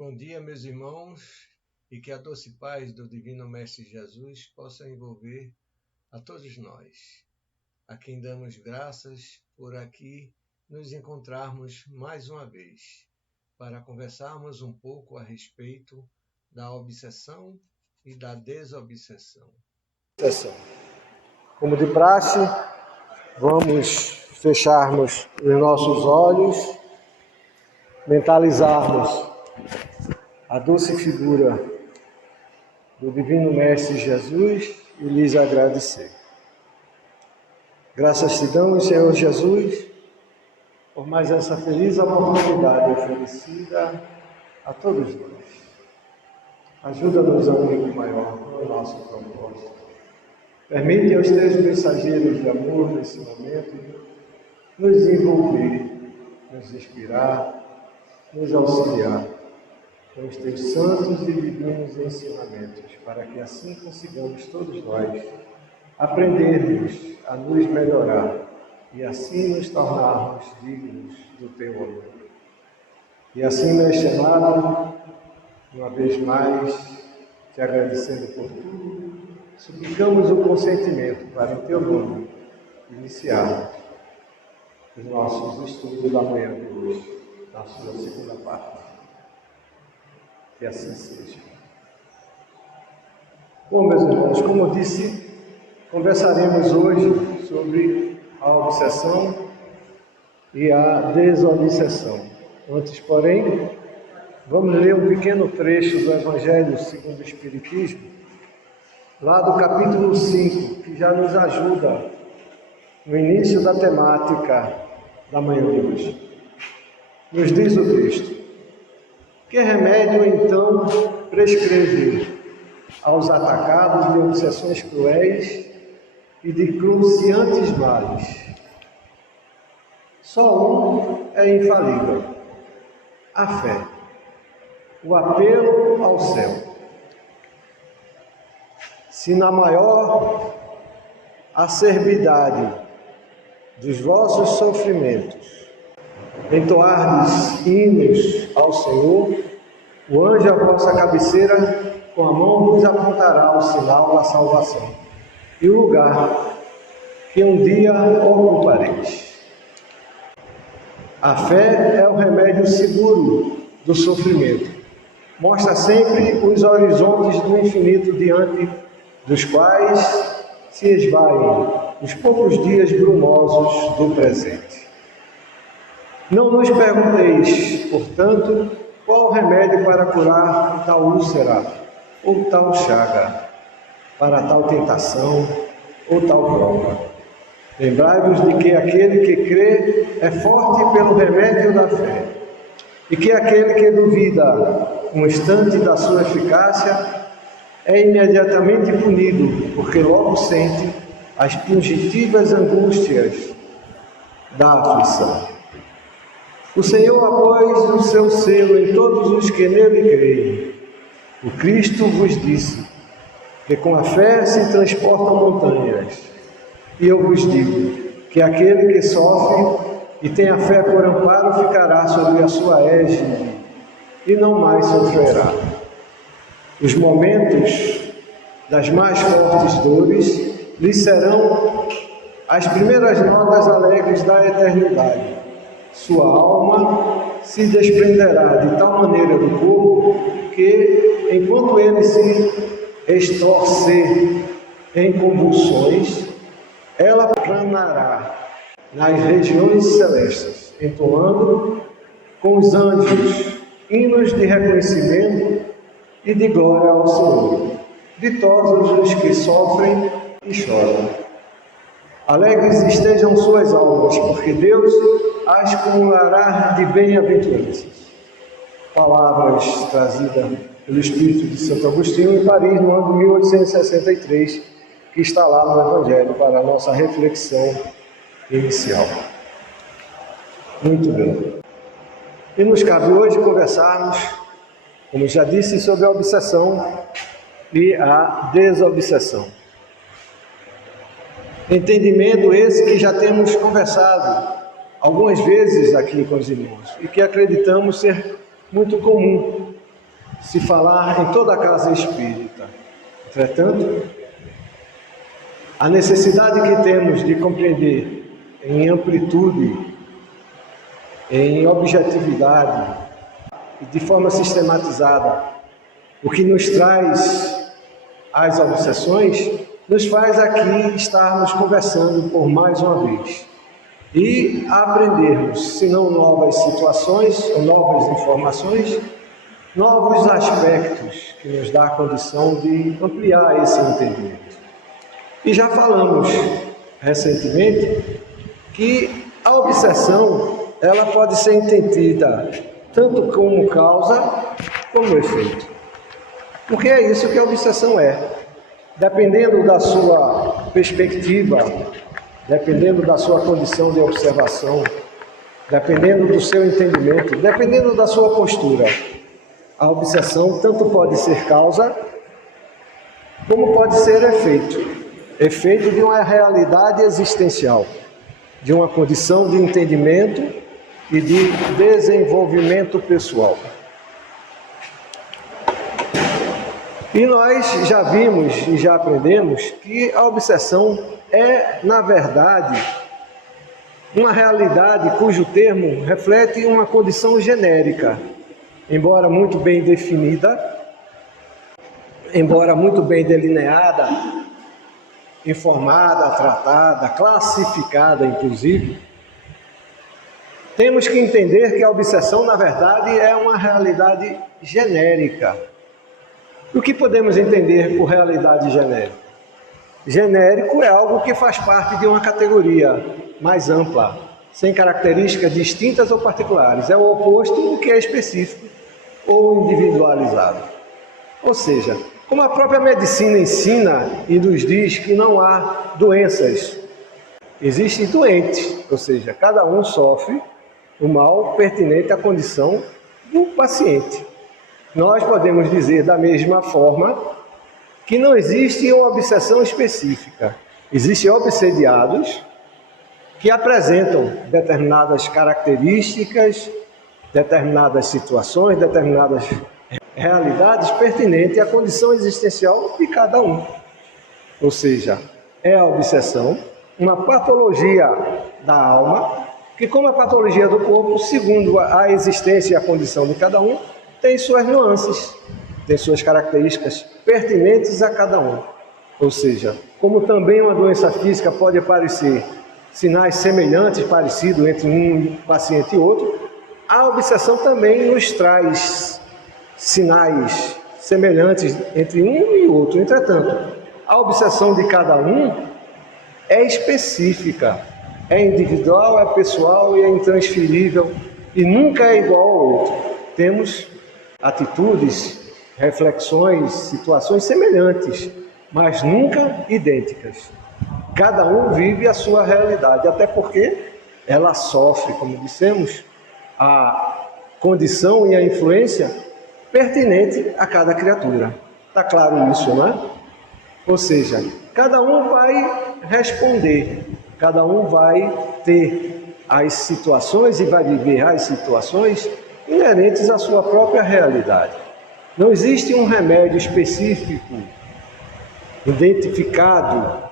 Bom dia, meus irmãos, e que a doce paz do Divino Mestre Jesus possa envolver a todos nós, a quem damos graças por aqui nos encontrarmos mais uma vez, para conversarmos um pouco a respeito da obsessão e da desobsessão. Como de praxe, vamos fecharmos os nossos olhos, mentalizarmos a doce figura do Divino Mestre Jesus e lhes agradecer. Graças te damos, Senhor Jesus, por mais essa feliz oportunidade oferecida a todos nós. Ajuda-nos, amigo maior, no nosso propósito. Permite aos teus mensageiros de amor nesse momento nos envolver, nos inspirar, nos auxiliar com os teus santos e divinos ensinamentos, para que assim consigamos todos nós aprendermos a nos melhorar e assim nos tornarmos dignos do teu amor. E assim, Mestre amado, uma vez mais, te agradecendo por tudo, suplicamos o consentimento para, em teu nome, iniciarmos os nossos estudos da manhã de hoje, na sua segunda parte. Que assim seja. Bom, meus irmãos, como eu disse, conversaremos hoje sobre a obsessão e a desobsessão. Antes, porém, vamos ler um pequeno trecho do Evangelho segundo o Espiritismo, lá do capítulo 5, que já nos ajuda no início da temática da manhã de hoje. Nos diz o texto: que remédio então prescrever aos atacados de obsessões cruéis e de cruciantes males? Só um é infalível: a fé, o apelo ao céu. Se na maior acerbidade dos vossos sofrimentos entoardes hinos ao Senhor, o anjo à vossa cabeceira com a mão vos apontará o sinal da salvação e o lugar que um dia ocupareis. A fé é o remédio seguro do sofrimento. Mostra sempre os horizontes do infinito diante dos quais se esvaem os poucos dias brumosos do presente. Não nos pergunteis, portanto, qual o remédio para curar tal úlcera ou tal chaga, para tal tentação ou tal prova. Lembrai-vos de que aquele que crê é forte pelo remédio da fé, e que aquele que duvida um instante da sua eficácia é imediatamente punido, porque logo sente as fugitivas angústias da aflição. O Senhor apôs o seu selo em todos os que nele creem. O Cristo vos disse que com a fé se transportam montanhas. E eu vos digo que aquele que sofre e tem a fé por amparo ficará sob a sua égide e não mais sofrerá. Os momentos das mais fortes dores lhe serão as primeiras notas alegres da eternidade. Sua alma se desprenderá de tal maneira do corpo que, enquanto ele se estorcer em convulsões, ela planará nas regiões celestes, entoando com os anjos hinos de reconhecimento e de glória ao Senhor, ditosos os que sofrem e choram. Alegres estejam suas almas, porque Deus as cumulará de bem-aventuranças. Palavras trazidas pelo Espírito de Santo Agostinho em Paris, no ano de 1863, que está lá no Evangelho para a nossa reflexão inicial. Muito bem. E nos cabe hoje conversarmos, como já disse, sobre a obsessão e a desobsessão. Entendimento esse que já temos conversado algumas vezes aqui com os irmãos e que acreditamos ser muito comum se falar em toda a casa espírita. Entretanto, a necessidade que temos de compreender em amplitude, em objetividade e de forma sistematizada o que nos traz as obsessões, nos faz aqui estarmos conversando por mais uma vez e aprendermos, se não novas situações ou novas informações, novos aspectos que nos dá a condição de ampliar esse entendimento. E já falamos recentemente que a obsessão ela pode ser entendida tanto como causa como efeito. Porque é isso que a obsessão é. Dependendo da sua perspectiva, dependendo da sua condição de observação, dependendo do seu entendimento, dependendo da sua postura, a obsessão tanto pode ser causa, como pode ser efeito. Efeito de uma realidade existencial, de uma condição de entendimento e de desenvolvimento pessoal. E nós já vimos e já aprendemos que a obsessão é, na verdade, uma realidade cujo termo reflete uma condição genérica, embora muito bem definida, embora muito bem delineada, informada, tratada, classificada, inclusive. Temos que entender que a obsessão, na verdade, é uma realidade genérica. O que podemos entender por realidade genérica? Genérico é algo que faz parte de uma categoria mais ampla, sem características distintas ou particulares. É o oposto do que é específico ou individualizado. Ou seja, como a própria medicina ensina e nos diz que não há doenças, existem doentes, ou seja, cada um sofre o mal pertinente à condição do paciente. Nós podemos dizer da mesma forma que não existe uma obsessão específica. Existem obsediados que apresentam determinadas características, determinadas situações, determinadas realidades pertinentes à condição existencial de cada um. Ou seja, é a obsessão, uma patologia da alma, que como a patologia do corpo, segundo a existência e a condição de cada um, tem suas nuances, tem suas características pertinentes a cada um. Ou seja, como também uma doença física pode aparecer sinais semelhantes, parecidos entre um paciente e outro, a obsessão também nos traz sinais semelhantes entre um e outro. Entretanto, a obsessão de cada um é específica, é individual, é pessoal e é intransferível e nunca é igual ao outro. Temos atitudes, reflexões, situações semelhantes, mas nunca idênticas. Cada um vive a sua realidade, até porque ela sofre, como dissemos, a condição e a influência pertinente a cada criatura. Está claro isso, não é? Ou seja, cada um vai responder, cada um vai ter as situações e vai viver as situações inerentes à sua própria realidade. Não existe um remédio específico identificado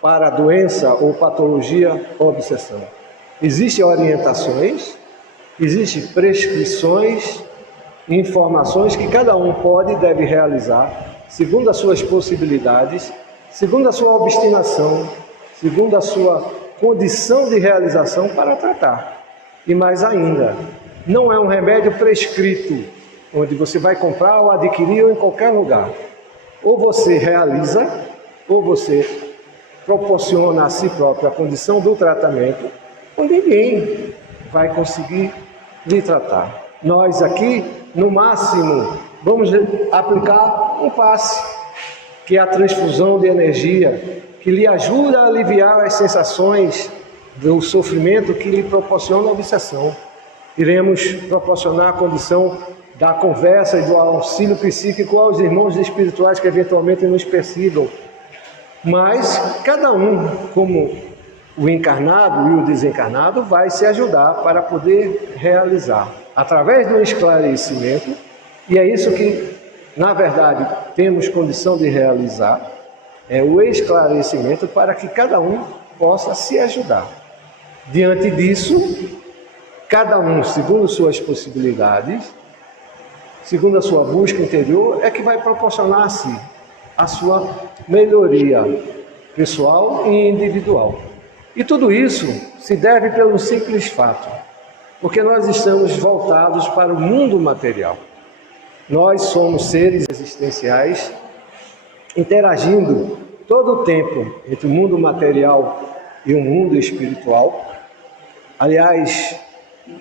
para a doença ou patologia ou obsessão. Existem orientações, existem prescrições, informações que cada um pode e deve realizar, segundo as suas possibilidades, segundo a sua obstinação, segundo a sua condição de realização para tratar. E mais ainda, não é um remédio prescrito, onde você vai comprar ou adquirir ou em qualquer lugar. Ou você realiza, ou você proporciona a si próprio a condição do tratamento, ou ninguém vai conseguir lhe tratar. Nós aqui, no máximo, vamos aplicar um passe, que é a transfusão de energia, que lhe ajuda a aliviar as sensações do sofrimento que lhe proporciona a obsessão. Iremos proporcionar a condição da conversa e do auxílio psíquico aos irmãos espirituais que eventualmente nos persigam. Mas cada um, como o encarnado e o desencarnado, vai se ajudar para poder realizar, através do esclarecimento E é isso que, na verdade, temos condição de realizar, é o esclarecimento para que cada um possa se ajudar. Diante disso, cada um, segundo suas possibilidades, segundo a sua busca interior, é que vai proporcionar-se a sua melhoria pessoal e individual. E tudo isso se deve pelo simples fato, porque nós estamos voltados para o mundo material. Nós somos seres existenciais interagindo todo o tempo entre o mundo material e o mundo espiritual. Aliás,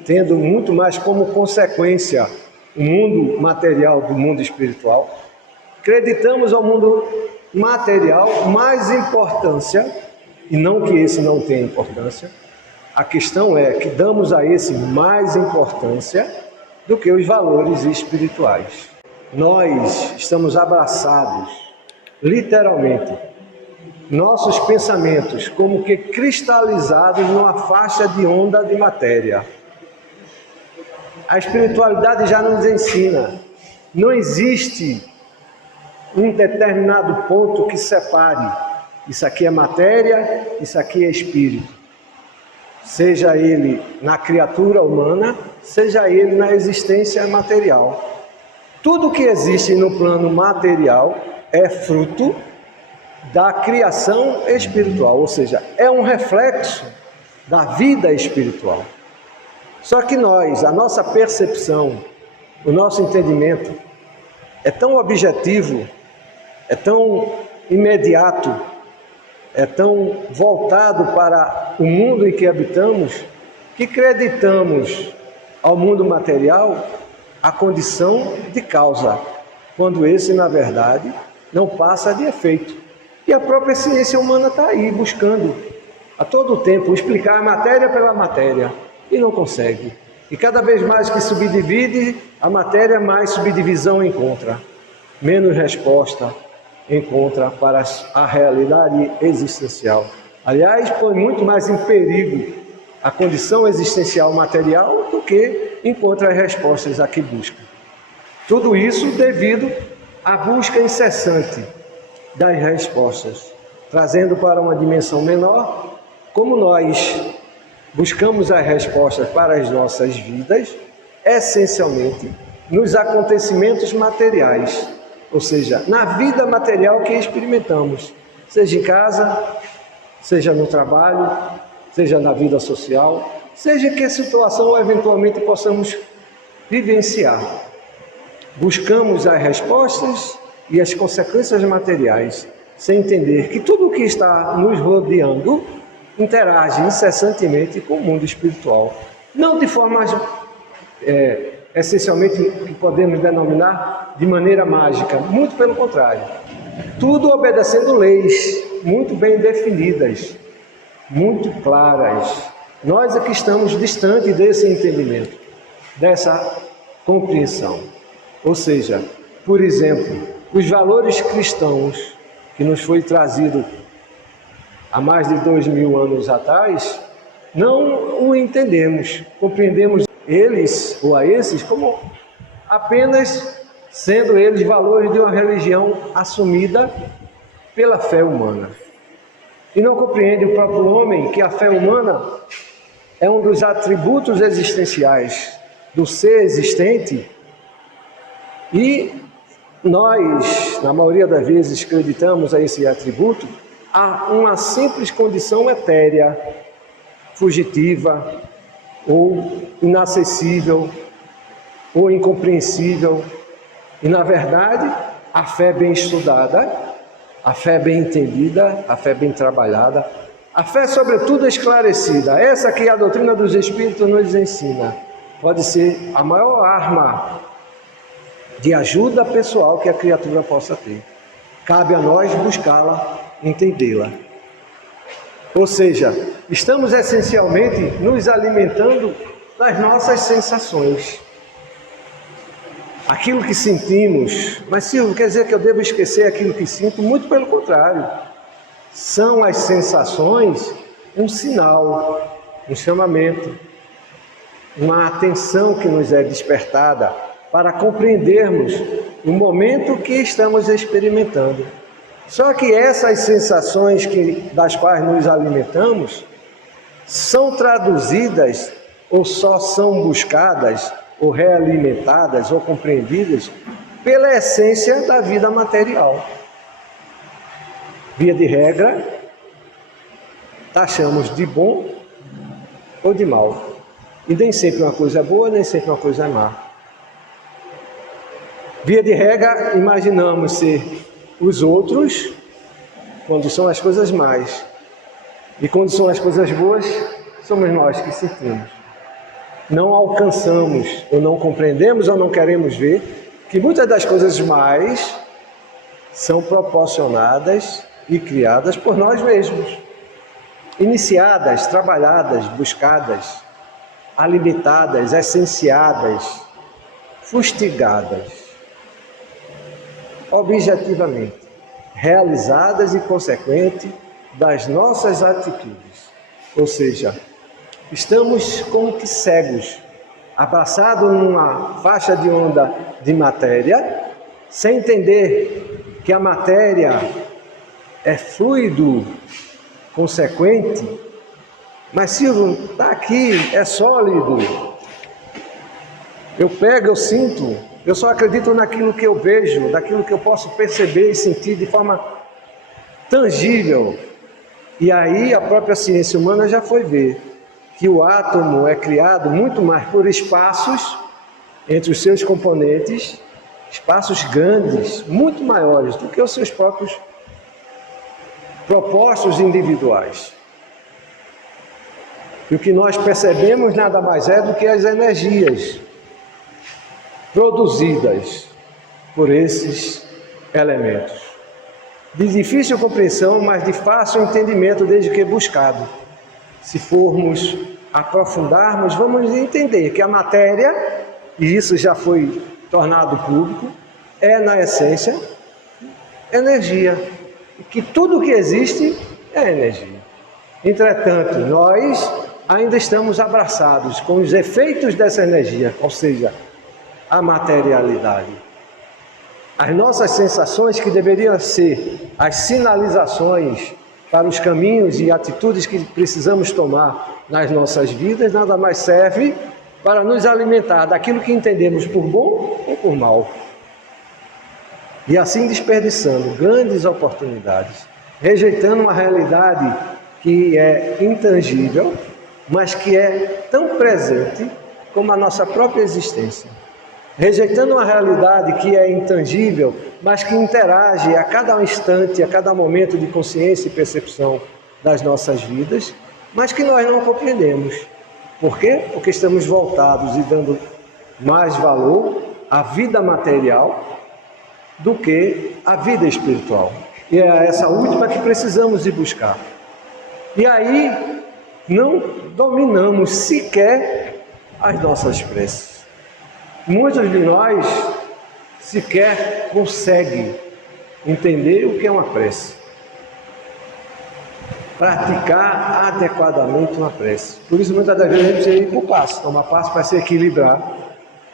tendo muito mais como consequência o mundo material do mundo espiritual. Acreditamos ao mundo material mais importância, e não que esse não tenha importância. A questão é que damos a esse mais importância do que os valores espirituais. Nós estamos abraçados, literalmente, nossos pensamentos como que cristalizados numa faixa de onda de matéria. A espiritualidade já nos ensina, não existe um determinado ponto que separe, isso aqui é matéria, isso aqui é espírito. Seja ele na criatura humana, seja ele na existência material. Tudo que existe no plano material é fruto da criação espiritual, ou seja, é um reflexo da vida espiritual. Só que nós, a nossa percepção, o nosso entendimento é tão objetivo, é tão imediato, é tão voltado para o mundo em que habitamos, que acreditamos ao mundo material a condição de causa, quando esse, na verdade, não passa de efeito. E a própria ciência humana está aí buscando a todo tempo explicar a matéria pela matéria e não consegue. E cada vez mais que subdivide a matéria, mais subdivisão encontra, menos resposta encontra para a realidade existencial. Aliás, põe muito mais em perigo a condição existencial material do que encontra as respostas a que busca. Tudo isso devido à busca incessante das respostas, trazendo para uma dimensão menor, como nós buscamos as respostas para as nossas vidas, essencialmente nos acontecimentos materiais, ou seja, na vida material que experimentamos, seja em casa, seja no trabalho, seja na vida social, seja em que situação eventualmente possamos vivenciar. Buscamos as respostas e as consequências materiais, sem entender que tudo o que está nos rodeando interage incessantemente com o mundo espiritual. Não de forma essencialmente que podemos denominar de maneira mágica, muito pelo contrário. Tudo obedecendo leis muito bem definidas, muito claras. Nós é que estamos distante desse entendimento, dessa compreensão. Ou seja, por exemplo, os valores cristãos que nos foi trazido há mais de 2000 anos atrás, não o entendemos, compreendemos eles ou a esses como apenas sendo eles valores de uma religião assumida pela fé humana. E não compreende o próprio homem que a fé humana é um dos atributos existenciais do ser existente, e nós, na maioria das vezes, acreditamos a esse atributo a uma simples condição etérea, fugitiva, ou inacessível, ou incompreensível. E, na verdade, a fé bem estudada, a fé bem entendida, a fé bem trabalhada, a fé, sobretudo, esclarecida, essa que a doutrina dos Espíritos nos ensina, pode ser a maior arma de ajuda pessoal que a criatura possa ter. Cabe a nós buscá-la, entendê-la. Ou seja, estamos essencialmente nos alimentando das nossas sensações. Aquilo que sentimos, mas Silvio, quer dizer que eu devo esquecer aquilo que sinto? Muito pelo contrário. São as sensações um sinal, um chamamento, uma atenção que nos é despertada para compreendermos o momento que estamos experimentando. Só que essas sensações das quais nos alimentamos são traduzidas ou só são buscadas ou realimentadas ou compreendidas pela essência da vida material. Via de regra, taxamos de bom ou de mal. E nem sempre uma coisa é boa, nem sempre uma coisa é má. Via de regra, imaginamos ser os outros quando são as coisas más. E quando são as coisas boas, somos nós que sentimos. Não alcançamos, ou não compreendemos, ou não queremos ver que muitas das coisas más são proporcionadas e criadas por nós mesmos. Iniciadas, trabalhadas, buscadas, alimentadas, essenciadas, fustigadas, objetivamente, realizadas e consequentes das nossas atitudes. Ou seja, estamos como que cegos, abraçados numa faixa de onda de matéria, sem entender que a matéria é fluido consequente, mas se está aqui, é sólido. Eu pego, eu sinto, eu só acredito naquilo que eu vejo, naquilo que eu posso perceber e sentir de forma tangível. E aí a própria ciência humana já foi ver que o átomo é criado muito mais por espaços entre os seus componentes, espaços grandes, muito maiores do que os seus próprios propostos individuais. E o que nós percebemos nada mais é do que as energias produzidas por esses elementos. De difícil compreensão, mas de fácil entendimento desde que buscado. Se formos aprofundarmos, vamos entender que a matéria, e isso já foi tornado público, é na essência energia. E que tudo que existe é energia. Entretanto, nós ainda estamos abraçados com os efeitos dessa energia, ou seja, a materialidade. As nossas sensações, que deveriam ser as sinalizações para os caminhos e atitudes que precisamos tomar nas nossas vidas, nada mais serve para nos alimentar daquilo que entendemos por bom ou por mal. E assim desperdiçando grandes oportunidades, rejeitando uma realidade que é intangível, mas que é tão presente como a nossa própria existência. Rejeitando uma realidade que é intangível, mas que interage a cada instante, a cada momento de consciência e percepção das nossas vidas, mas que nós não compreendemos. Por quê? Porque estamos voltados e dando mais valor à vida material do que à vida espiritual. E é essa última que precisamos ir buscar. E aí não dominamos sequer as nossas preces. Muitos de nós sequer conseguem entender o que é uma prece, praticar adequadamente uma prece. Por isso, muitas das vezes, a gente precisa ir por passo, tomar passo para se equilibrar,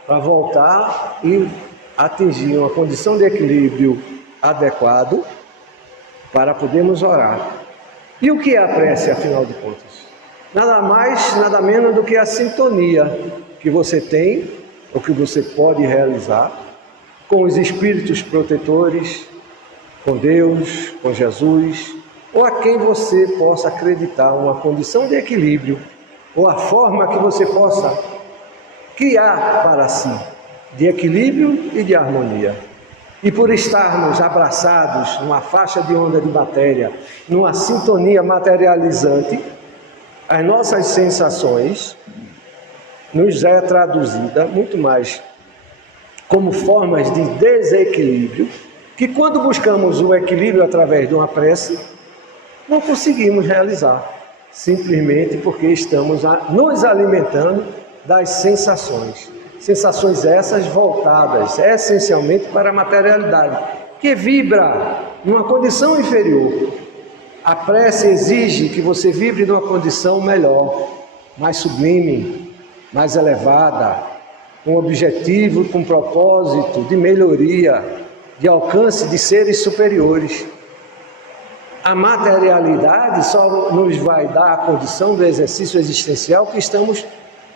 para voltar e atingir uma condição de equilíbrio adequado para podermos orar. E o que é a prece, afinal de contas? Nada mais, nada menos do que a sintonia que você tem, ou que você pode realizar, com os espíritos protetores, com Deus, com Jesus, ou a quem você possa acreditar, uma condição de equilíbrio, ou a forma que você possa criar para si, de equilíbrio e de harmonia. E por estarmos abraçados numa faixa de onda de matéria, numa sintonia materializante, as nossas sensações nos é traduzida muito mais como formas de desequilíbrio, que quando buscamos o equilíbrio através de uma prece, não conseguimos realizar, simplesmente porque estamos nos alimentando das sensações. Sensações essas voltadas essencialmente para a materialidade, que vibra numa condição inferior. A prece exige que você vibre numa condição melhor, mais sublime, mais elevada, com objetivo, com propósito de melhoria, de alcance de seres superiores. A materialidade só nos vai dar a condição do exercício existencial que estamos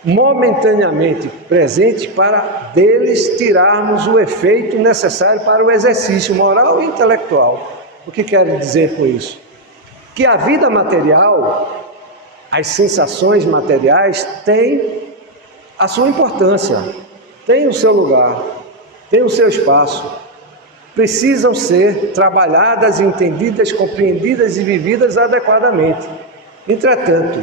momentaneamente presentes para deles tirarmos o efeito necessário para o exercício moral e intelectual. O que quero dizer com isso? Que a vida material, as sensações materiais têm a sua importância, têm o seu lugar, têm o seu espaço. Precisam ser trabalhadas, entendidas, compreendidas e vividas adequadamente. Entretanto,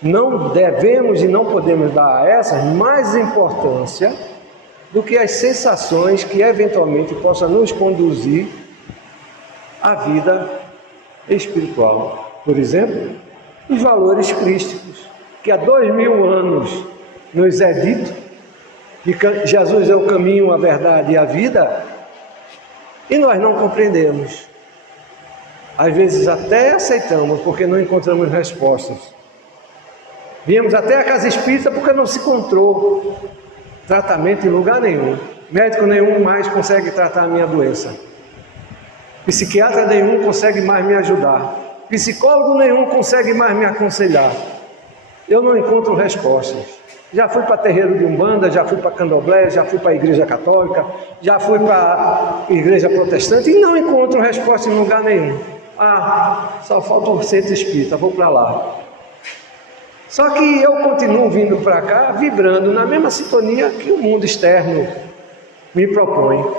não devemos e não podemos dar a essas mais importância do que as sensações que eventualmente possam nos conduzir à vida espiritual. Por exemplo, os valores crísticos, que há 2000 anos nos é dito que Jesus é o caminho, a verdade e a vida, e nós não compreendemos. Às vezes até aceitamos porque não encontramos respostas. Viemos até a casa espírita porque não se encontrou tratamento em lugar nenhum. Médico nenhum mais consegue tratar a minha doença. Psiquiatra nenhum consegue mais me ajudar. Psicólogo nenhum consegue mais me aconselhar. Eu não encontro respostas. Já fui para terreiro de Umbanda, já fui para Candomblé, já fui para a igreja católica, já fui para a igreja protestante e não encontro resposta em lugar nenhum. Só falta o centro espírita, vou para lá. Só que eu continuo vindo para cá, vibrando na mesma sintonia que o mundo externo me propõe.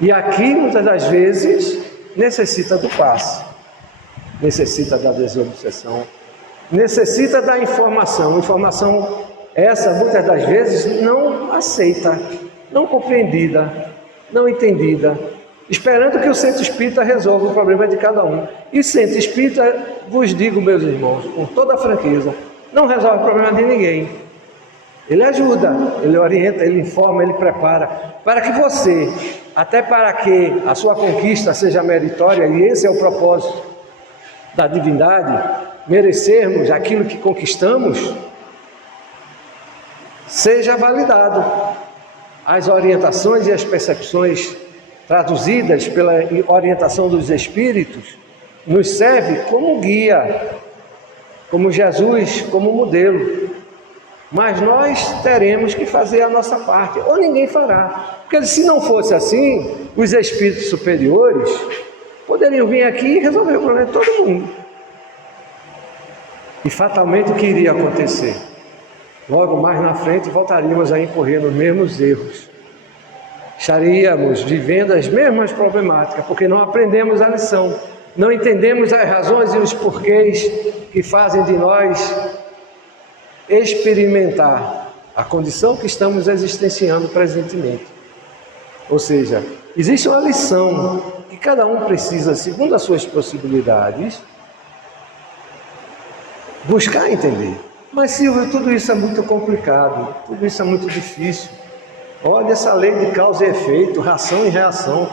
E aqui, muitas das vezes, necessita do passe, necessita da desobsessão, necessita da informação. Informação essa, muitas das vezes, não aceita, não compreendida, não entendida, esperando que o centro espírita resolva o problema de cada um. E centro espírita, vos digo, meus irmãos, com toda a franqueza, não resolve o problema de ninguém. Ele ajuda, ele orienta, ele informa, ele prepara, para que você, até para que a sua conquista seja meritória, e esse é o propósito da divindade, merecermos aquilo que conquistamos, seja validado. As orientações e as percepções traduzidas pela orientação dos Espíritos, nos serve como guia, como Jesus, como modelo. Mas nós teremos que fazer a nossa parte, ou ninguém fará. Porque se não fosse assim, os Espíritos superiores poderiam vir aqui e resolver o problema de todo mundo. E fatalmente o que iria acontecer? Logo mais na frente voltaríamos a incorrer nos mesmos erros. Estaríamos vivendo as mesmas problemáticas, porque não aprendemos a lição, não entendemos as razões e os porquês que fazem de nós experimentar a condição que estamos existenciando presentemente. Ou seja, existe uma lição que cada um precisa, segundo as suas possibilidades, buscar entender. Mas, Silvio, tudo isso é muito complicado, tudo isso é muito difícil. Olha essa lei de causa e efeito, ração e reação.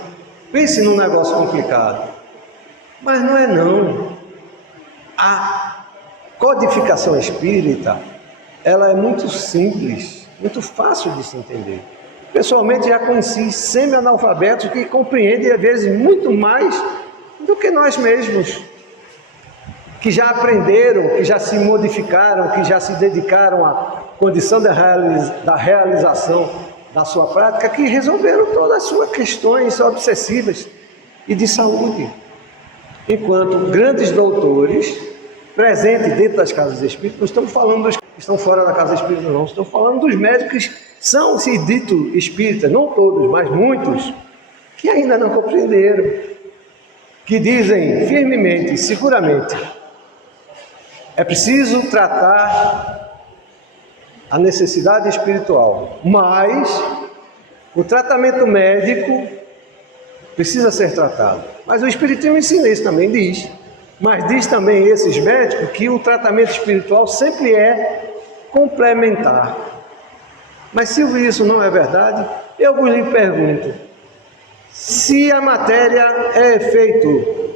Pense num negócio complicado. Mas não é não. A codificação espírita, ela é muito simples, muito fácil de se entender. Pessoalmente já conheci semi-analfabetos que compreendem às vezes muito mais do que nós mesmos, que já aprenderam, que já se modificaram, que já se dedicaram à condição da realização da sua prática, que resolveram todas as suas questões obsessivas e de saúde. Enquanto grandes doutores, presentes dentro das casas espíritas, não estamos falando dos que estão fora da casa espírita, não, estamos falando dos médicos que são, se dito, espíritas, não todos, mas muitos, que ainda não compreenderam, que dizem firmemente, seguramente, é preciso tratar a necessidade espiritual, mas o tratamento médico precisa ser tratado. Mas o Espiritismo ensina isso também, diz. Mas diz também esses médicos que o tratamento espiritual sempre é complementar. Mas se isso não é verdade, eu vos lhe pergunto, se a matéria é efeito,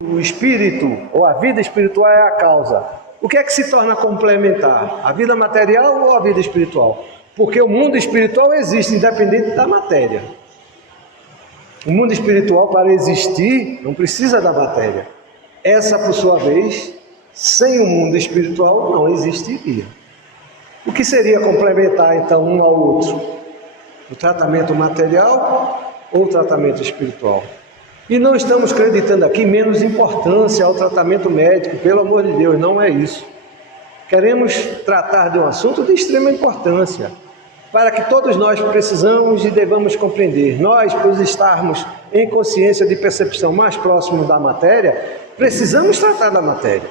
o espírito ou a vida espiritual é a causa, o que é que se torna complementar? A vida material ou a vida espiritual? Porque o mundo espiritual existe independente da matéria. O mundo espiritual, para existir, não precisa da matéria. Essa, por sua vez, sem o mundo espiritual, não existiria. O que seria complementar, então, um ao outro? O tratamento material ou o tratamento espiritual? E não estamos acreditando aqui menos importância ao tratamento médico, pelo amor de Deus, não é isso. Queremos tratar de um assunto de extrema importância, para que todos nós precisamos e devamos compreender. Nós, por estarmos em consciência de percepção mais próximo da matéria, precisamos tratar da matéria,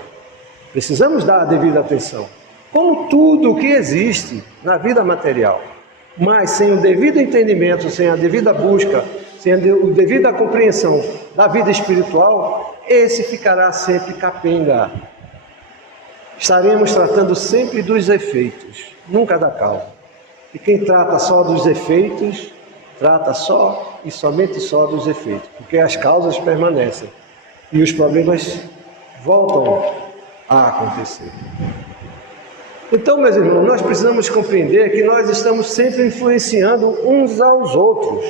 precisamos dar a devida atenção, como tudo o que existe na vida material. Mas sem o devido entendimento, sem a devida busca, sem a devida compreensão da vida espiritual, esse ficará sempre capenga. Estaremos tratando sempre dos efeitos, nunca da causa. E quem trata só dos efeitos, trata só e somente só dos efeitos, porque as causas permanecem e os problemas voltam a acontecer. Então, meus irmãos, nós precisamos compreender que nós estamos sempre influenciando uns aos outros.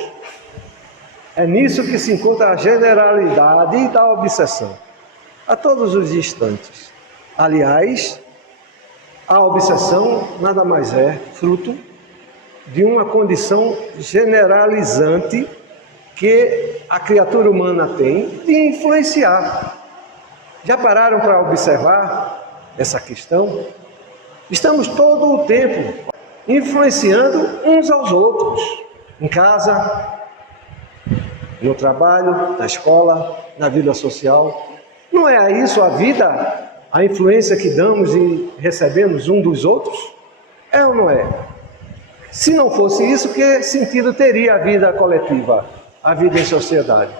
É nisso que se encontra a generalidade da obsessão, a todos os instantes. Aliás, a obsessão nada mais é fruto de uma condição generalizante que a criatura humana tem de influenciar. Já pararam para observar essa questão? Estamos todo o tempo influenciando uns aos outros, em casa, no trabalho, na escola, na vida social. Não é isso a vida, a influência que damos e recebemos um dos outros? É ou não é? Se não fosse isso, que sentido teria a vida coletiva, a vida em sociedade?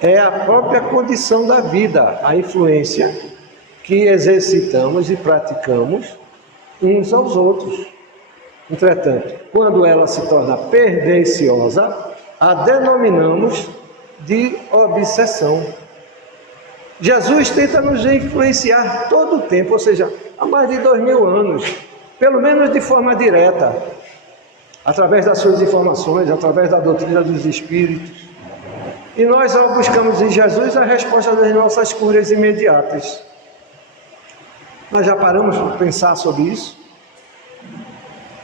É a própria condição da vida, a influência que exercitamos e praticamos uns aos outros. Entretanto, quando ela se torna perniciosa, a denominamos de obsessão. Jesus tenta nos influenciar todo o tempo, ou seja, há mais de 2000 anos, pelo menos de forma direta, através das suas informações, através da doutrina dos Espíritos. E nós, ao buscamos em Jesus a resposta das nossas curas imediatas. Nós já paramos para pensar sobre isso?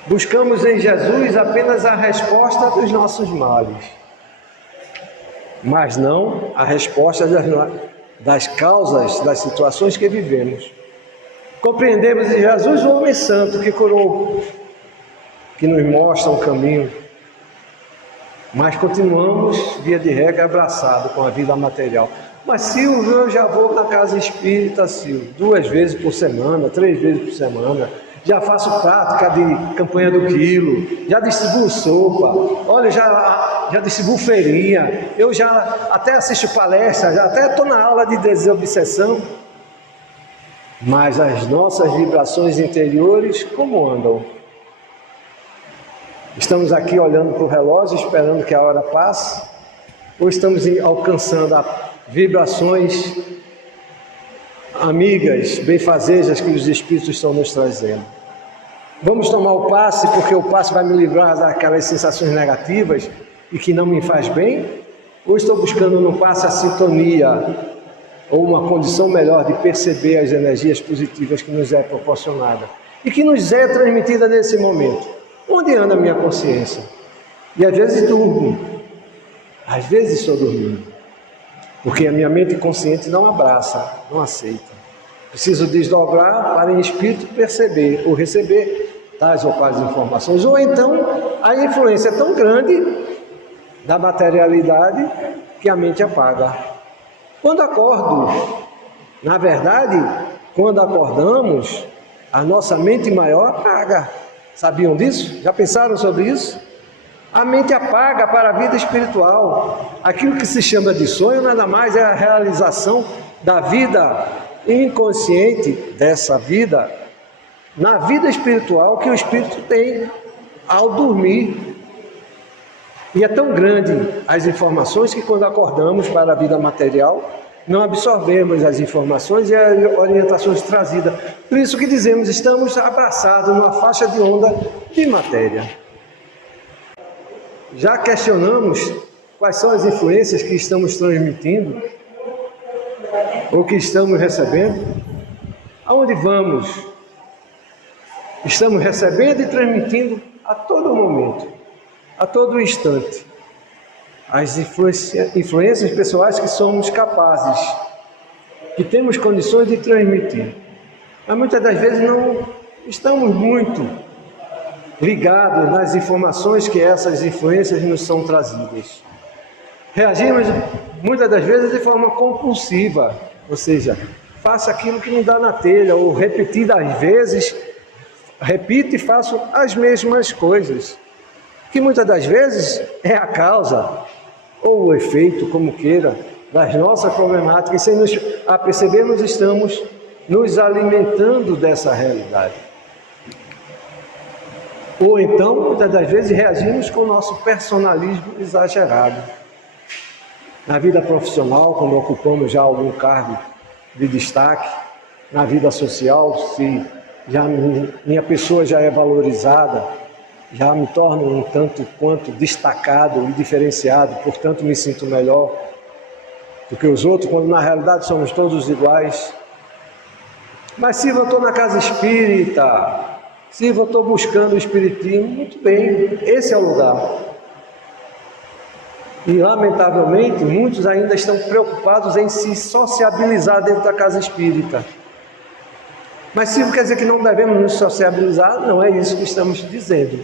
Buscamos em Jesus apenas a resposta dos nossos males, mas não a resposta das causas das situações que vivemos. Compreendemos em Jesus o homem santo que curou, que nos mostra o caminho, mas continuamos, via de regra, abraçados com a vida material. Mas Silvio, eu já vou na casa espírita, Silvio, 2 vezes por semana, 3 vezes por semana, já faço prática de campanha do quilo, já distribuo sopa, olha, já distribuo feirinha, eu já até assisto palestra, já até estou na aula de desobsessão. Mas as nossas vibrações interiores, como andam? Estamos aqui olhando para o relógio, esperando que a hora passe? Ou estamos alcançando vibrações amigas, benfazejas que os Espíritos estão nos trazendo? Vamos tomar o passe, porque o passe vai me livrar daquelas sensações negativas e que não me faz bem? Ou estou buscando no passe a sintonia, ou uma condição melhor de perceber as energias positivas que nos é proporcionada e que nos é transmitida nesse momento? Onde anda a minha consciência? E às vezes durmo, às vezes estou dormindo, porque a minha mente consciente não abraça, não aceita. Preciso desdobrar para em espírito perceber ou receber tais ou quais informações. Ou então a influência é tão grande da materialidade que a mente apaga. Quando acordo, na verdade, quando acordamos, a nossa mente maior apaga. Sabiam disso? Já pensaram sobre isso? A mente apaga para a vida espiritual. Aquilo que se chama de sonho nada mais é a realização da vida inconsciente, dessa vida, na vida espiritual que o espírito tem ao dormir. E é tão grande as informações que quando acordamos para a vida material, não absorvemos as informações e as orientações trazidas. Por isso que dizemos, estamos abraçados numa faixa de onda de matéria. Já questionamos quais são as influências que estamos transmitindo ou que estamos recebendo? Aonde vamos? Estamos recebendo e transmitindo a todo momento, a todo instante, as influências pessoais que somos capazes, que temos condições de transmitir. Mas muitas das vezes não estamos muito ligados nas informações que essas influências nos são trazidas. Reagimos muitas das vezes de forma compulsiva, ou seja, faço aquilo que não dá na telha, ou repetidas vezes, repito e faço as mesmas coisas, que muitas das vezes é a causa, ou o efeito, como queira, das nossas problemáticas, e sem nos apercebermos, estamos nos alimentando dessa realidade. Ou então, muitas das vezes, reagimos com o nosso personalismo exagerado. Na vida profissional, quando ocupamos já algum cargo de destaque, na vida social, se já minha pessoa já é valorizada, já me torno um tanto quanto destacado e diferenciado, portanto me sinto melhor do que os outros, quando na realidade somos todos iguais. Mas se eu estou na casa espírita, se eu estou buscando o espiritismo, muito bem, esse é o lugar. E lamentavelmente, muitos ainda estão preocupados em se sociabilizar dentro da casa espírita. Mas se quer dizer que não devemos nos sociabilizar, não é isso que estamos dizendo.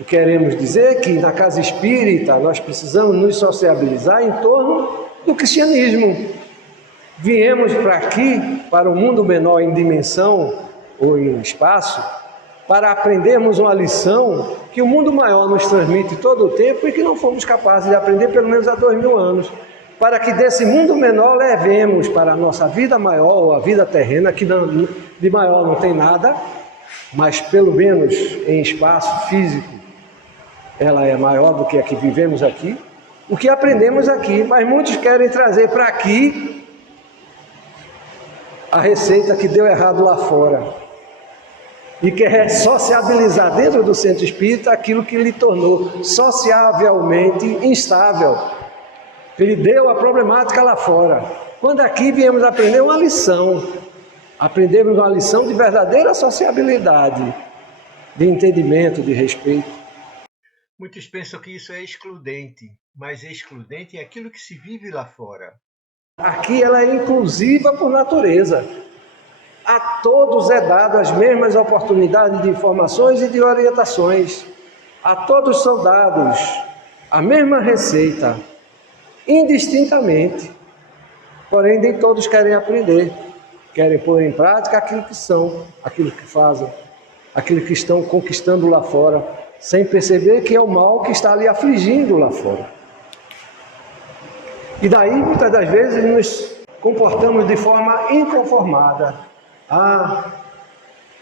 O que queremos dizer é que na casa espírita nós precisamos nos sociabilizar em torno do cristianismo. Viemos para aqui, para o mundo menor em dimensão ou em espaço, para aprendermos uma lição que o mundo maior nos transmite todo o tempo e que não fomos capazes de aprender pelo menos há 2000 anos. Para que desse mundo menor levemos para a nossa vida maior, ou a vida terrena, que de maior não tem nada, mas pelo menos em espaço físico, ela é maior do que a que vivemos aqui, o que aprendemos aqui, mas muitos querem trazer para aqui a receita que deu errado lá fora. E quer sociabilizar dentro do centro espírita aquilo que lhe tornou sociavelmente instável. Ele deu a problemática lá fora. Quando aqui viemos aprender uma lição, aprendemos uma lição de verdadeira sociabilidade, de entendimento, de respeito. Muitos pensam que isso é excludente, mas excludente é aquilo que se vive lá fora. Aqui ela é inclusiva por natureza. A todos é dado as mesmas oportunidades de informações e de orientações. A todos são dados a mesma receita, indistintamente. Porém, nem todos querem aprender, querem pôr em prática aquilo que são, aquilo que fazem, aquilo que estão conquistando lá fora, sem perceber que é o mal que está ali afligindo lá fora. E daí, muitas das vezes, nos comportamos de forma inconformada.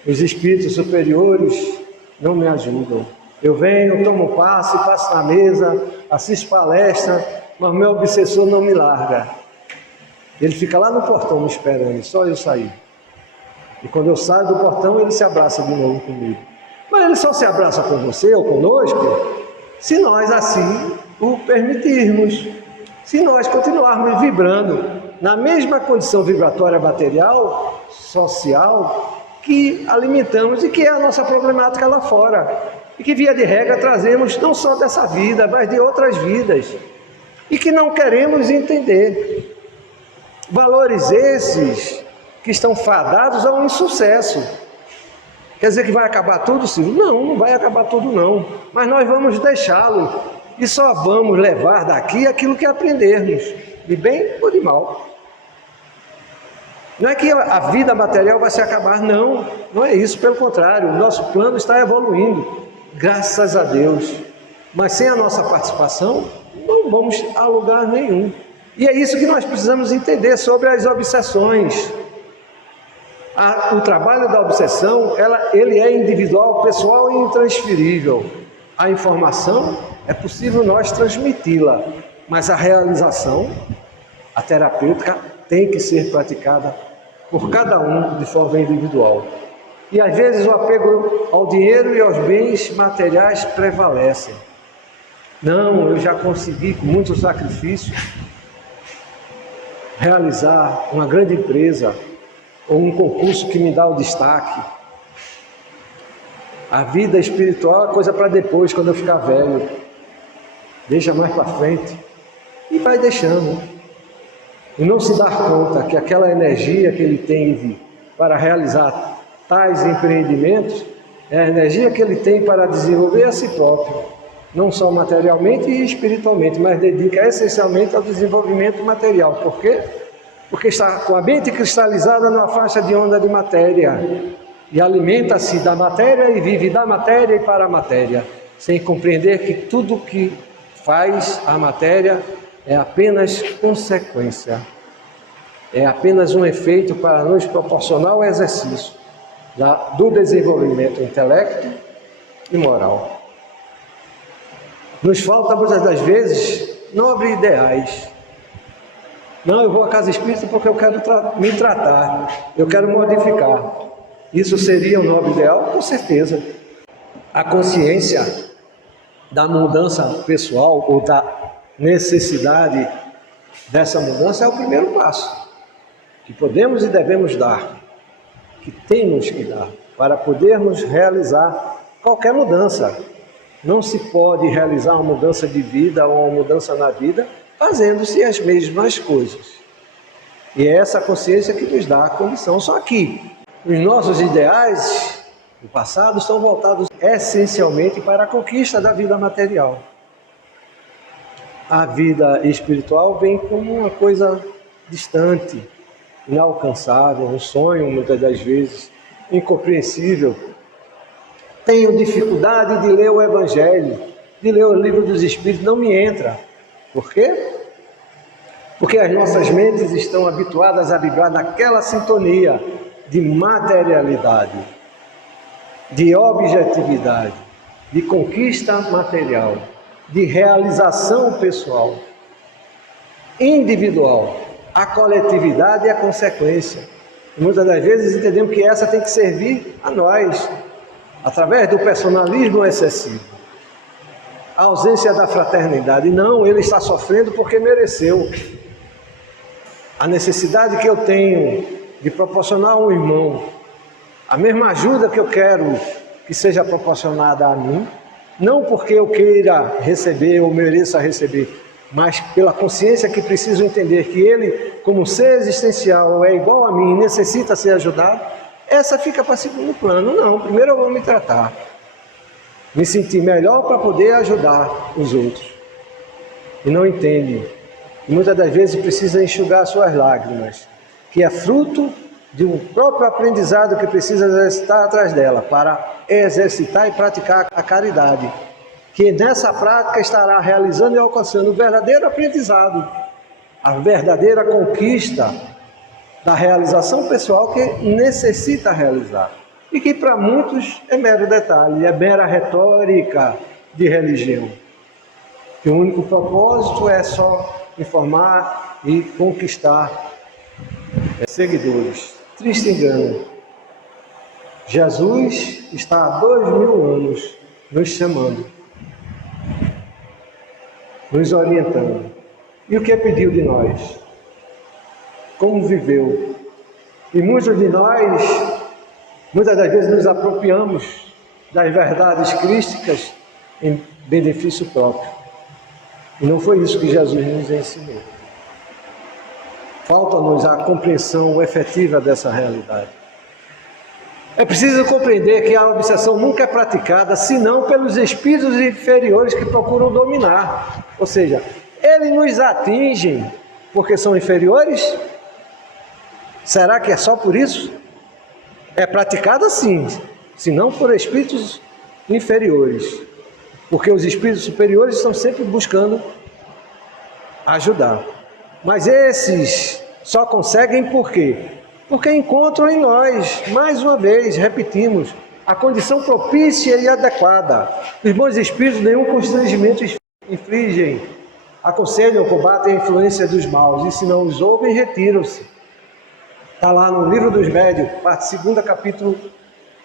Os espíritos superiores não me ajudam. Eu venho, tomo passo na mesa, assisto palestra, mas meu obsessor não me larga. Ele fica lá no portão me esperando, só eu sair. E quando eu saio do portão, ele se abraça de novo comigo. Mas ele só se abraça com você ou conosco se nós assim o permitirmos. Se nós continuarmos vibrando na mesma condição vibratória material, social, que alimentamos e que é a nossa problemática lá fora. E que, via de regra, trazemos não só dessa vida, mas de outras vidas. E que não queremos entender. Valores esses que estão fadados ao insucesso. Quer dizer que vai acabar tudo, Silvio? Não, não vai acabar tudo não. Mas nós vamos deixá-lo. E só vamos levar daqui aquilo que aprendermos. De bem ou de mal. Não é que a vida material vai se acabar, não. Não é isso, pelo contrário. O nosso plano está evoluindo. Graças a Deus. Mas sem a nossa participação, não vamos a lugar nenhum. E é isso que nós precisamos entender sobre as obsessões. O trabalho da obsessão, ele é individual, pessoal e intransferível. A informação é possível nós transmiti-la, mas a realização, A terapêutica tem que ser praticada por cada um de forma individual. E às vezes o apego ao dinheiro e aos bens materiais prevalecem. Não, eu já consegui com muito sacrifício realizar uma grande empresa ou um concurso que me dá o destaque. A vida espiritual é coisa para depois, quando eu ficar velho. Deixa mais para frente e vai deixando. E não se dar conta que aquela energia que ele tem para realizar tais empreendimentos é a energia que ele tem para desenvolver a si próprio, não só materialmente e espiritualmente, mas dedica essencialmente ao desenvolvimento material. Por quê? Porque está com a mente cristalizada numa faixa de onda de matéria e alimenta-se da matéria e vive da matéria e para a matéria, sem compreender que tudo que faz a matéria é apenas consequência, é apenas um efeito para nos proporcionar o exercício do desenvolvimento intelecto e moral. Nos falta muitas das vezes nobres ideais. Não, eu vou à casa espírita porque eu quero me tratar, eu quero modificar. Isso seria um nobre ideal? Com certeza. A consciência da mudança pessoal ou da necessidade dessa mudança é o primeiro passo que podemos e devemos dar, que temos que dar para podermos realizar qualquer mudança. Não se pode realizar uma mudança de vida ou uma mudança na vida fazendo-se as mesmas coisas. E é essa consciência que nos dá a condição. Só que os nossos ideais do passado estão voltados essencialmente para a conquista da vida material. A vida espiritual vem como uma coisa distante, inalcançável, um sonho muitas das vezes, incompreensível. Tenho dificuldade de ler o Evangelho, de ler o Livro dos Espíritos, não me entra. Por quê? Porque as nossas mentes estão habituadas a vibrar naquela sintonia de materialidade, de objetividade, de conquista material, de realização pessoal, individual. A coletividade é a consequência. E muitas das vezes entendemos que essa tem que servir a nós, através do personalismo excessivo. A ausência da fraternidade. Não, ele está sofrendo porque mereceu. A necessidade que eu tenho de proporcionar ao irmão a mesma ajuda que eu quero que seja proporcionada a mim, não porque eu queira receber ou mereça receber, mas pela consciência que preciso entender que ele, como ser existencial, é igual a mim e necessita ser ajudado, essa fica para segundo plano. Não, primeiro eu vou me tratar, me sentir melhor para poder ajudar os outros. E não entende, e muitas das vezes precisa enxugar suas lágrimas, que é fruto de um próprio aprendizado que precisa exercitar atrás dela, para exercitar e praticar a caridade, que nessa prática estará realizando e alcançando o verdadeiro aprendizado, a verdadeira conquista da realização pessoal que necessita realizar, e que para muitos é mero detalhe, é mera retórica de religião, que o único propósito é só informar e conquistar seguidores. Triste engano. Jesus está há 2000 anos nos chamando, nos orientando. E o que pediu de nós? Como viveu? E muitos de nós, muitas das vezes, nos apropriamos das verdades crísticas em benefício próprio. E não foi isso que Jesus nos ensinou. Falta-nos a compreensão efetiva dessa realidade. É preciso compreender que a obsessão nunca é praticada senão pelos espíritos inferiores que procuram dominar. Ou seja, eles nos atingem porque são inferiores? Será que é só por isso? É praticada sim, senão por espíritos inferiores. Porque os espíritos superiores estão sempre buscando ajudar. Mas esses só conseguem por quê? Porque encontram em nós, mais uma vez, repetimos, a condição propícia e adequada. Os bons espíritos nenhum constrangimento infligem aconselham, combatem a influência dos maus, e se não os ouvem, retiram-se. Está lá no Livro dos Médios, parte 2, capítulo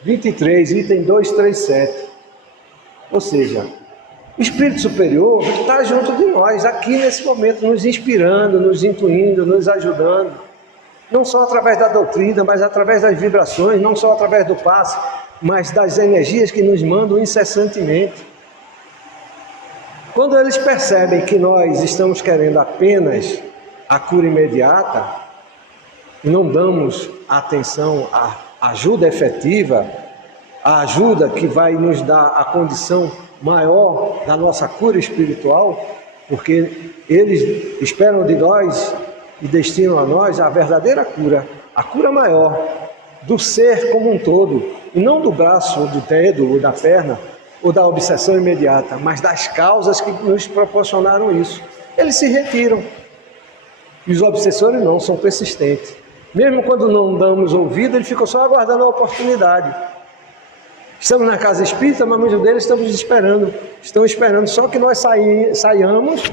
23, item 237. Ou seja, o Espírito Superior está junto de nós, aqui nesse momento, nos inspirando, nos intuindo, nos ajudando. Não só através da doutrina, mas através das vibrações, não só através do passe, mas das energias que nos mandam incessantemente. Quando eles percebem que nós estamos querendo apenas a cura imediata, e não damos atenção à ajuda efetiva, a ajuda que vai nos dar a condição maior da nossa cura espiritual, porque eles esperam de nós e destinam a nós a verdadeira cura, a cura maior do ser como um todo, e não do braço, ou do dedo, ou da perna, ou da obsessão imediata, mas das causas que nos proporcionaram isso. Eles se retiram. E os obsessores não, são persistentes. Mesmo quando não damos ouvido, eles ficam só aguardando a oportunidade. Estamos na casa espírita, mas muitos deles estão esperando só que nós saiamos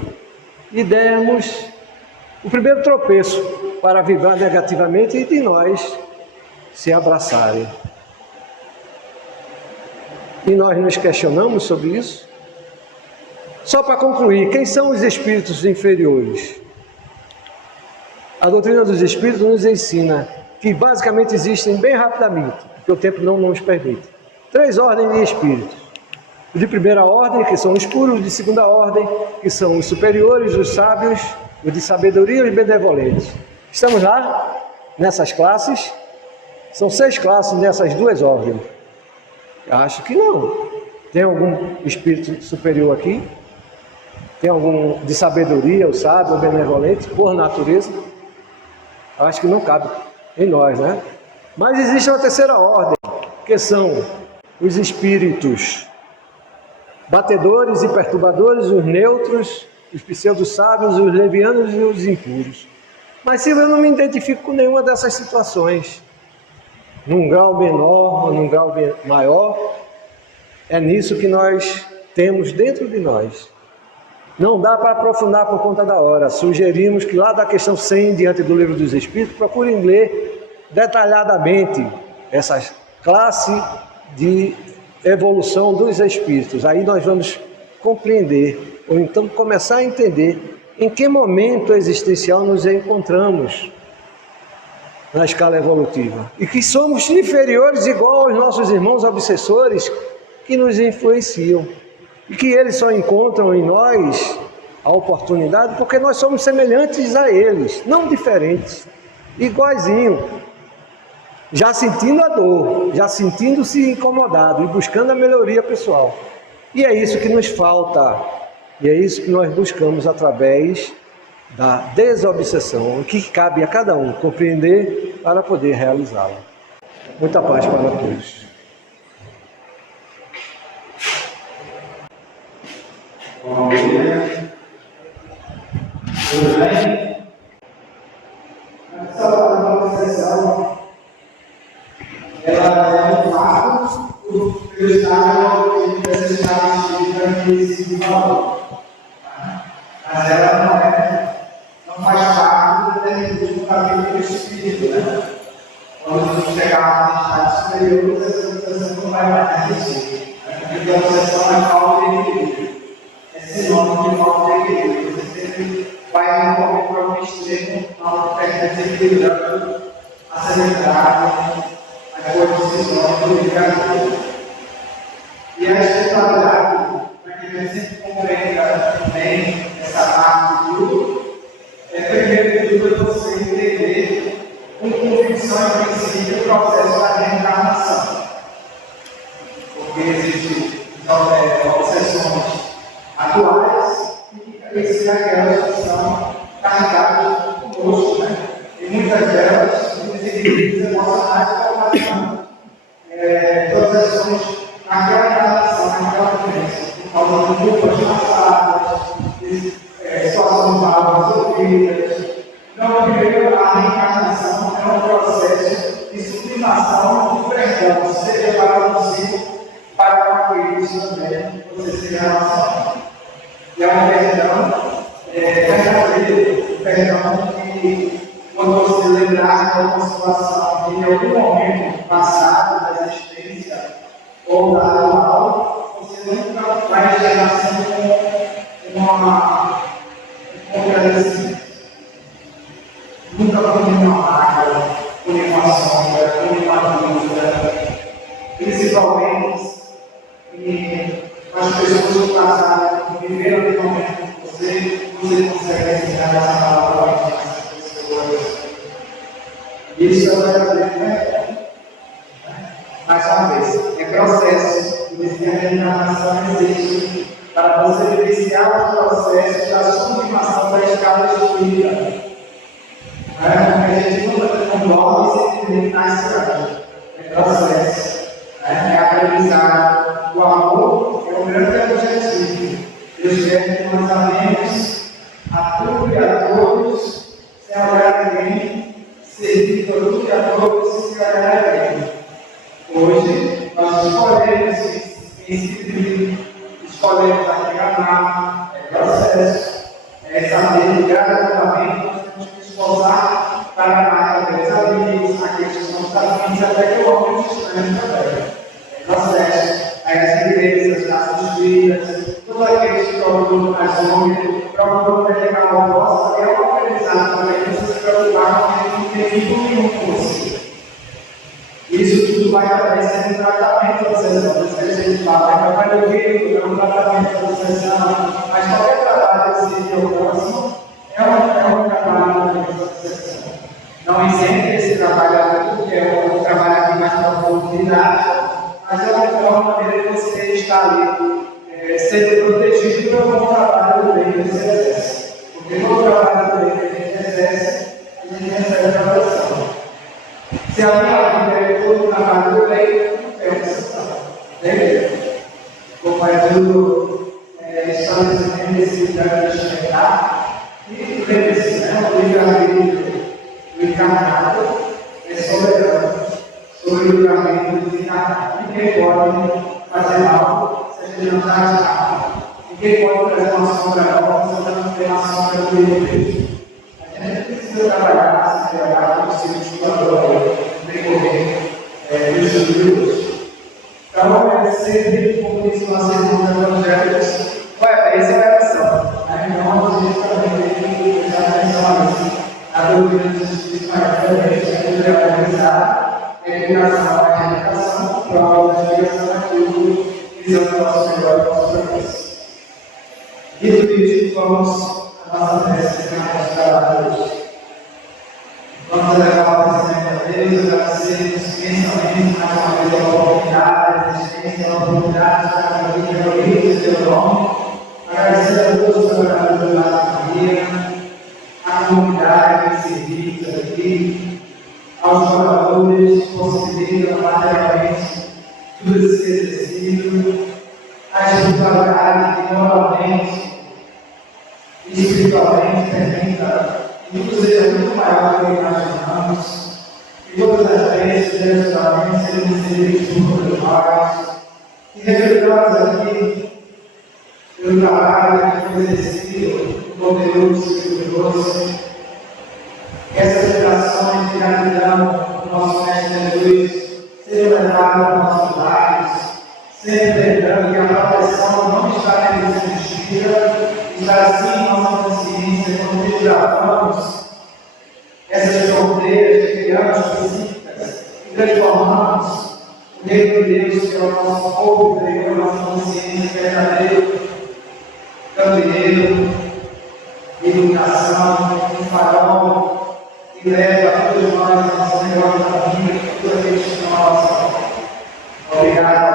e demos o primeiro tropeço para vibrar negativamente e de nós se abraçarem. E nós nos questionamos sobre isso. Só para concluir, quem são os espíritos inferiores? A doutrina dos espíritos nos ensina que basicamente existem, bem rapidamente, porque o tempo não nos permite, 3 ordens de espíritos. Os de primeira ordem, que são os puros; os de segunda ordem, que são os superiores, os sábios; os de sabedoria e os benevolentes. Estamos lá, nessas classes? São 6 classes nessas 2 ordens. Acho que não. Tem algum espírito superior aqui? Tem algum de sabedoria, o sábio, o benevolente, por natureza? Acho que não cabe em nós, né? Mas existe uma 3ª ordem, que são os espíritos batedores e perturbadores, os neutros, os pseudo-sábios, os levianos e os impuros. Mas se eu não me identifico com nenhuma dessas situações, num grau menor ou num grau maior, é nisso que nós temos dentro de nós. Não dá para aprofundar por conta da hora. Sugerimos que lá da questão 100, diante do Livro dos Espíritos, procurem ler detalhadamente essa classe de evolução dos espíritos. Aí nós vamos compreender, ou então começar a entender em que momento existencial nos encontramos na escala evolutiva. E que somos inferiores igual aos nossos irmãos obsessores que nos influenciam. E que eles só encontram em nós a oportunidade porque nós somos semelhantes a eles, não diferentes, iguaizinho, já sentindo a dor, já sentindo-se incomodado e buscando a melhoria pessoal. E é isso que nos falta, e é isso que nós buscamos através da desobsessão, que cabe a cada um compreender para poder realizá-la. Muita paz para todos. Bom dia. Tudo bem? Essa nova sessão, ela é um fato do estado de necessidade de valor. Mas ela não faz parte do caminho do espírito, né? Quando chegarmos em estado superior, essa sessão não vai mais existir. Porque a sessão é falta de equilíbrio. Esse nome de falta de equilíbrio. Você sempre vai no momento para o extremo, não perde desequilibrando a serenidade, a condição do ligamento. E a espiritualidade, para que a gente sempre compreenda bem essa parte de tudo, é primeiro de tudo você entender com convicção e princípio o processo da reencarnação. Porque existem obsessões atuais e existem aquelas que são carregadas conosco, né? E muitas delas, desequilíbrios emocionais que estão obsessões naquela encarnação, naquela vivência, por causa de culpas passadas, situações mal resolvidas. Então, primeiro, a reencarnação é um processo de sublimação do perdão, seja para você, para concluir isso também, você se relaciona. E é um perdão vai trazer o perdão que, quando você lembrar de alguma situação que em algum momento passado da existência ou da atual, você nunca vai chegar sempre com um agradecimento. Nunca vai ter uma mágoa, com uma sombra, com uma dúvida, principalmente as pessoas que passaram, que viveram aquele momento com você consegue ensinar essa palavra para essas pessoas. Isso é o verdadeiro perdão. Mais uma vez, é processo, por isso que a reencarnação existe, para você vivenciar o processo da sublimação da escala espírita. Porque a gente nunca tem um dom e simplesmente nasce antes. É processo, é aprendizado. O amor é o grande objetivo. Deus quer que nós amemos a tudo e a todos, sem olhar a ninguém, servir a tudo e a todos, sem olhar a ninguém. Hoje, nós escolhemos escolhemos aqui amar, é processo, é saber gradativamente, nós temos que esforçar para amar aqueles amigos, aqueles que são afins, até que o homem estranho também. É processo, as igrejas, as vidas, todos aqueles que procuram mais homem, procuram praticar o nosso, é um aprendizado também, que você se preocupar com ele, não tem nenhum com você. Isso tudo vai aparecer no tratamento da obsessão. Por isso que a gente fala, é trabalho químico, é um tratamento da obsessão, mas qualquer trabalho que se dê ao próximo é um trabalho da obsessão. Não isenta esse trabalho, porque é um trabalho aqui mais para profundidade, mas é uma maneira de você estar ali, sendo protegido pelo bom trabalho do bem que você exerce. Porque no trabalho do bem que a gente exerce, a gente recebe a proteção. Se a minha vida é todo trabalho do bem, não tem obsessão. Entendeu? Como é tudo estabelecimento desse grande despertar, e lembre-se, né? O livre-arbítrio do encarnado é soberano sobre o livre-arbítrio do encarnado. Ninguém pode fazer mal se a gente não está arriscado. Ninguém pode trazer uma sombra nova se você não tem uma sombra do livre-arbítrio. A gente precisa trabalhar, se melhorar, como se musculador, decorrer dos livros. Então, é sempre, como disse nós irmãos evangélicos, essa é a oração. Então, a gente também tem que prestar atenção a isso. A doutrina de justiça é organizar a educação, a educação, prova da educação naquilo, visando o nosso melhor e o nosso progresso. Dito isso, vamos à nossa prece que nós trabalhamos. Vamos levar o pensamento a Deus, agradecermos imensamente mais uma vez a oportunidade, a existência, a oportunidade de estar aqui reunidos em seu nome. Agradecer a Deus pela grande do lado da família, a comunidade que serviço aqui, aos jogadores que possibilitam materialmente tudo esse exercício, a espiritualidade que moralmente e espiritualmente permita que tudo seja muito maior do que imaginamos, que todas as vezes Deus também seja misericordia por nós, que refletamos aqui pelo trabalho que foi exercido, poderoso que trouxe, essas vibrações de gratidão do nosso Mestre Jesus sejam levadas aos nossos lares, sempre lembrando que a proteção não está na existência, está sim em nossa consciência, quando desbravamos essas fronteiras que criamos específicas e transformamos o reino de Deus, que é o nosso povo interior, nossa consciência verdadeira, candeeiro, iluminação, um farol que leva a todos nós a nossa melhor família, todos aqueles que estão à nossa volta. Obrigado.